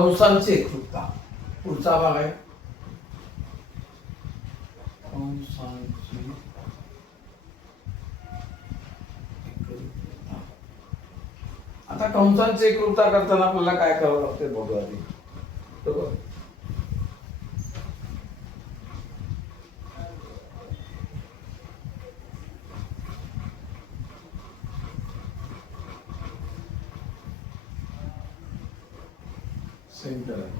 कंसांची एकरूपता पुढचा भाग आहे कंसांची एकरूपता. आता कंसांची एकरूपता करताना आपल्याला काय करावं लागते बघूया आधी. बरोबर सेंटर आहे.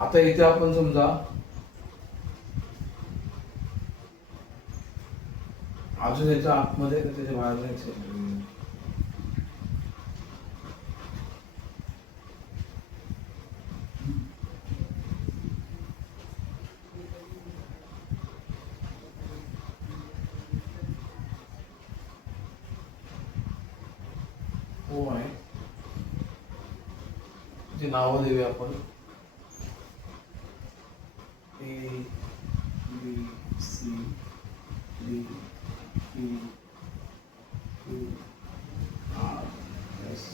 आता इथे आपण समजा अजून याच्या आतमध्ये त्याच्या बाहेर एक सेंटर हो आहे. जी नावं देऊया आपण A B C D E Q R S.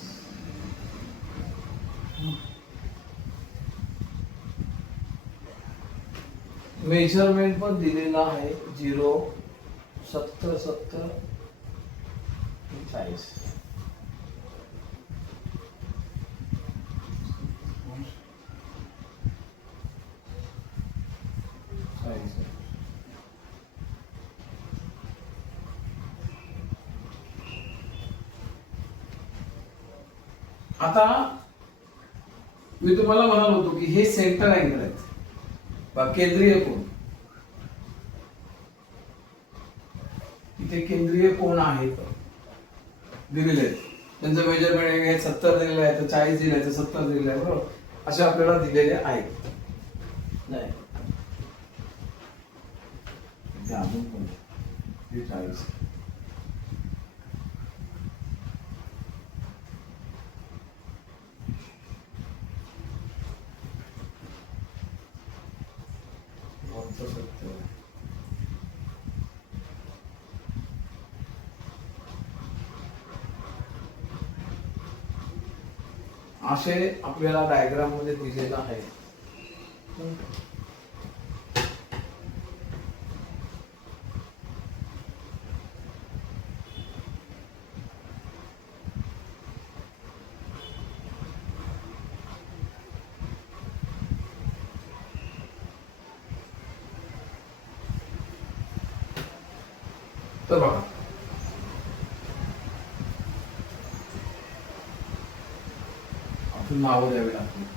Measurement पण दिलेला आहे 0 70 70 40. आता मी तुम्हाला म्हणालो होतो की हे सेंटर अँगल आहेत, केंद्रीय कोन. इथे केंद्रीय कोन आहेत दिलेले आहेत, त्यांचं मेजरमेंट आहे 70 दिलेलं आहे तर 40 दिलं आहे तर 70 दिलेलं आहे. बरोबर असे आपल्याला दिलेले आहेत. नाही अजून पण 40 असे आपल्याला डायग्राम मध्ये दिलेलं आहे. तर बघा आपण नावं द्यावी लागतील.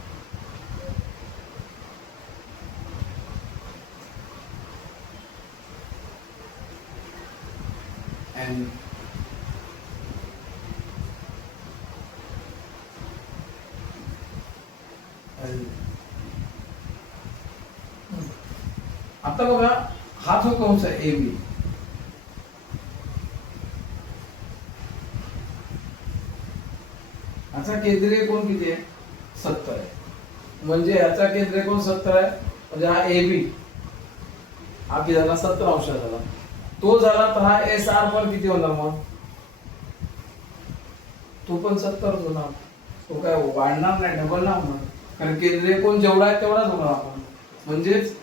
आता बघा हा जो कंस आहे ए बी, याचा केंद्रीय कोन किती आहे 70 आहे. म्हणजे याचा केंद्रीय कोन 70 आहे म्हणजे हा ए बी हा किती झाला 70 अंश झाला. तो झाला तर हा एस आर पण किती होणार मग तो पण 70 होणार. तो काय वाढणार नाही, डबल नाही होणार, कारण केंद्रीय कोन जेवढा आहे तेवढाच होणार आपण. म्हणजेच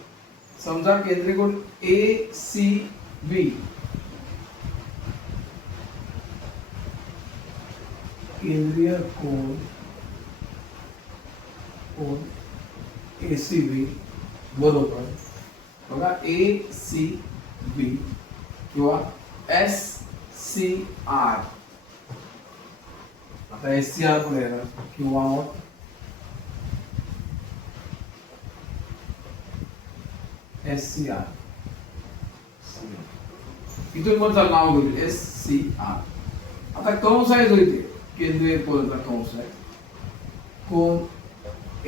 समजा केंद्रीय कोन ए सी बी केंद्रीय कोन ए सी बी बरोबर बघा ए सी बी किंवा एस सी आर. आता एस सी आर पण येणार किंवा एस सी आर. इथून पण नाव घेऊ एस सी आर. आता कंस आहे जो इथे केंद्रीय कोनचा कंस आहे कोन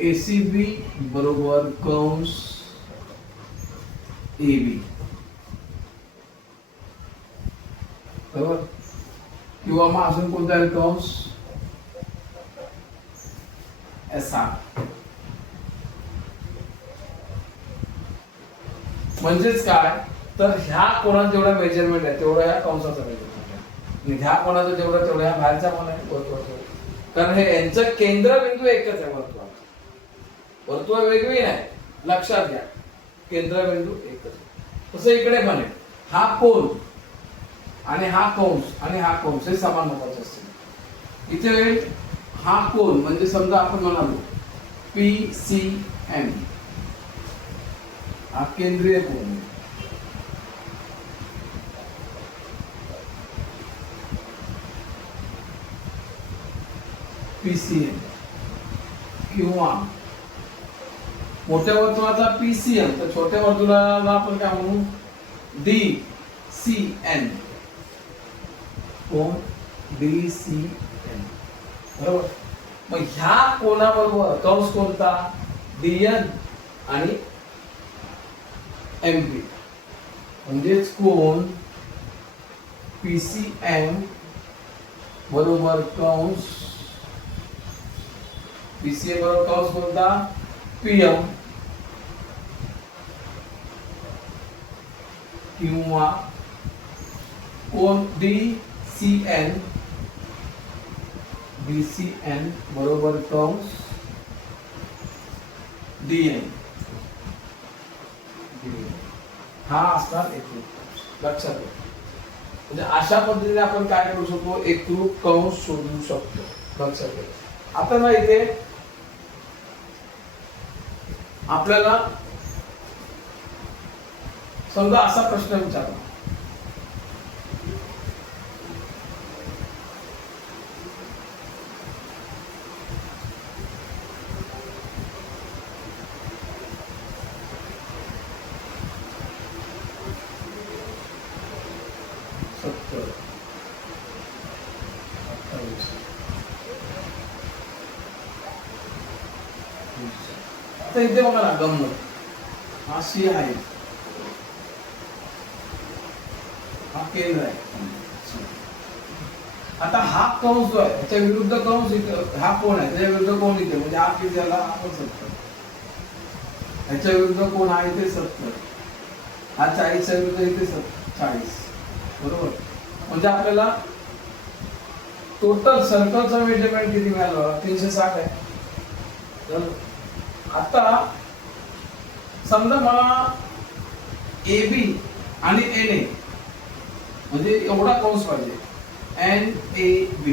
एसीबी बरोबर कंस ए बी बरोबर. किंवा मग अजून कोणता आहे कंस एस आर. म्हणजेच काय तर ह्या कोणाचं जेवढा मेजरमेंट आहे तेवढा ह्या कंसाचा मेजरमेंट आहे, ह्या कोणाचं जेवढा तेवढा ह्या बाहेरचा कोण आहे वर्तुळाचा. कारण हे यांचं केंद्रबिंदू एकच आहे वर्तुळात. वर्तुळ वेगवेगळे आहे, लक्षात घ्या, केंद्रबिंदू एकच. तसं इकडे पण आहे, हा कोन आणि हा कंस आणि हा कंस हे समान महत्वाचे असते. इथे हा कोन म्हणजे समजा आपण म्हणालो PCM, हा केंद्रीय कोन, PCM, किंवा मोठ्या वर्तुळाचा PCM, तर छोट्या वर्तुळाला आपण काय म्हणू, DCN, कोन DCN, बरोबर. मग ह्या कोनाबरोबर कंस कोणता, DN आणि MP, म्हणजेच कोन PCM बरोबर कंस, PCM बरोबर कंस कोणता, PM, किंवा कोन DCN बरोबर कंस DN, हा असणार एकरूप. लक्षात घ्या. म्हणजे अशा पद्धतीने आपण काय करू शकतो, एकरूप कंस शोधू शकतो. लक्षात घ्या. आता ना इथे आपल्याला समजा असा प्रश्न विचारला, आता इथे बघा ना गंमत अशी आहे, हा केंद्र आहे. आता हा कंस जो आहे त्याच्या विरुद्ध कंस इथे, हा कोण आहे त्याच्या विरुद्ध कोण इथे, म्हणजे हा किती झाला, आपण 70, ह्याच्या विरुद्ध कोण आहे ते 70, हा 40 च्या विरुद्ध इथे 40, बरोबर. म्हणजे आपल्याला टोटल सर्कलचं मेजरमेंट किती मिळालं, 360 आहे. तर आता समजा मला AB आणि NA म्हणजे एवढा कंस पाहिजे, NAB,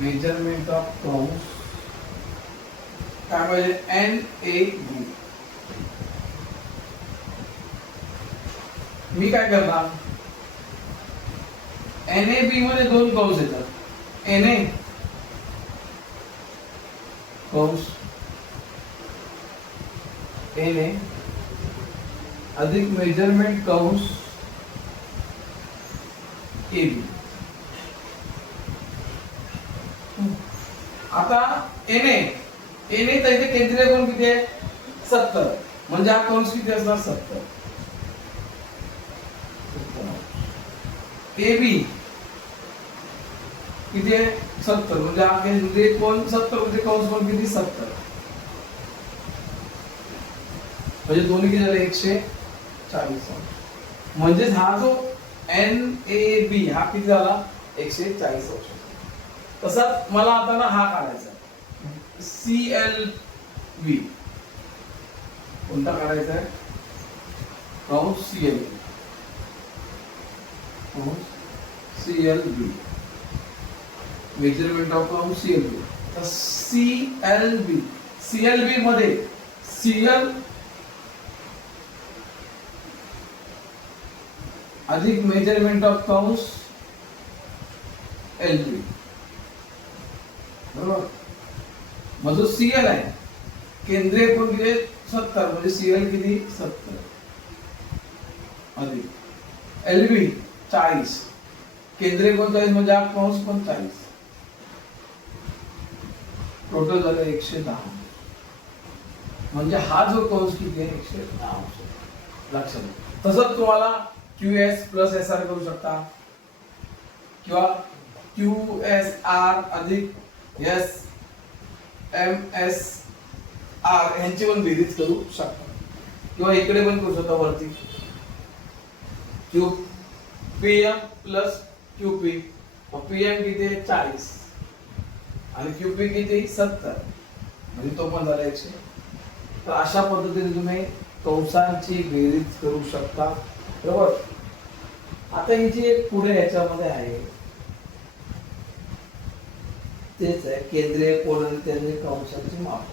मेजरमेंट ऑफ कंस काय पाहिजे, NAB. मी काय करणार, NAB मध्ये दोन कंस येतात, NA कंस NA अधिक मेजरमेंट कंस AB. आता NA तर इथे केंद्रीय कोन किती आहे, 70, म्हणजे हा कंस किती असणार, 70. AB किती आहे, 70, म्हणजे हा केंद्रीय कोन 70, म्हणजे कंस कोन किती, 70. म्हणजे दोन्ही किती झाले, 140. म्हणजे हा जो NAB हा किती झाला, 140 अंश. तसाच मला आता ना हा काढायचा, CLB, कोणता काढायचा आहे, कंस CLB, मेजरमेंट ऑफ कंस CLB. तर CLB मध्ये CL अधिक मेजरमेंट ऑफ कंस LB, बरोबर. मग जो CL आहे केंद्रीय कोन किती, 70, म्हणजे CL किती, 70 अधिक LB 40, केंद्रीय कोन 40, म्हणजे हा कंस कोन 40, टोटल झालं 110. म्हणजे हा जो कंस किती आहे, 110. लक्षात घ्या. तसंच तुम्हाला QS प्लस SR करू शकता, किंवा QSR अधिक SMSR यांची पण बेरीज करू शकता, किंवा इकडे पण करू शकता वरती PM प्लस QP. PM किती आहे, 40 आणि QP किती, 70, म्हणजे तो पण झाला 100. तर अशा पद्धतीने तुम्ही कंसांची बेरीज करू शकता, बरोबर. आता ही जी एक पुढे याच्यामध्ये आहे तेच आहे केंद्रीय कोन आणि केंद्रीय कंसांची माप.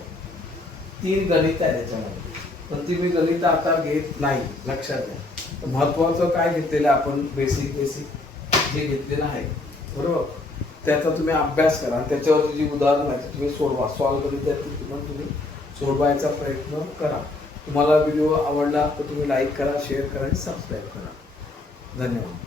3 गणित आहे याच्यामध्ये, पण ती मी गणित आता घेत नाही, लक्षात घ्या. महत्वाचं काय घेतलेलं आपण बेसिक जे घेतलेलं आहे, बरोबर, त्याचा तुम्ही अभ्यास करा आणि त्याच्यावरची जी उदाहरणं आहेत तुम्ही सोडवा, सॉल्व्ह करून तुम्ही सोडवायचा प्रयत्न करा. तुम्हाला व्हिडिओ आवडला तर तुम्ही लाईक करा, शेअर करा आणि सबस्क्राईब करा. धन्यवाद.